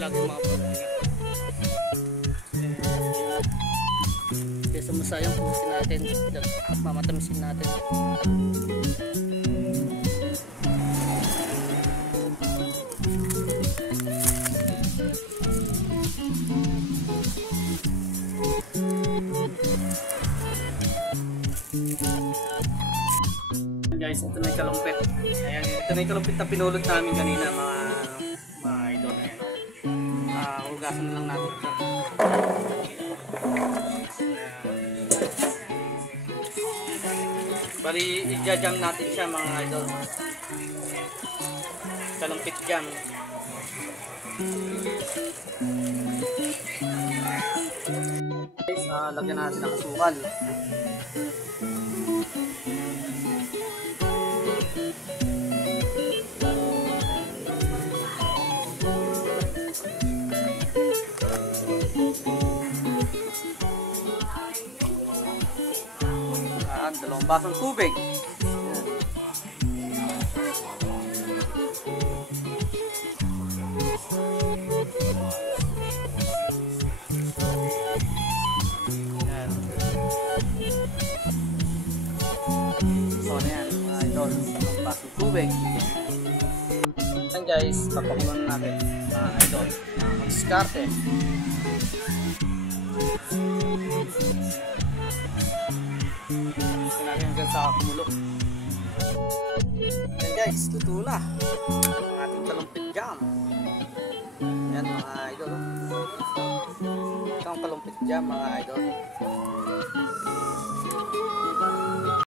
lagi makapalinga. Kesa masayang pusin natin at mamatamisin natin. Guys, ito na yung kalumpit. Ayan, ito na yung kalumpit na pinulot namin kanina mga idol. Ayan. Hugasan na lang natin ito. Bali, i-jam natin siya mga idol. Kalumpit jam. Guys, lagyan natin ng asukal. Dalawang basong tubig. Yan. So, ano yan, mga idol, dalawang basong tubig. Yan guys, papakulan natin, mga idol, mag-diskarte. Natin hanggang sa kumulo. Yan guys, luto na ang ating kalumpit jam. Yan mga idol. Ito ang kalumpit jam mga idol.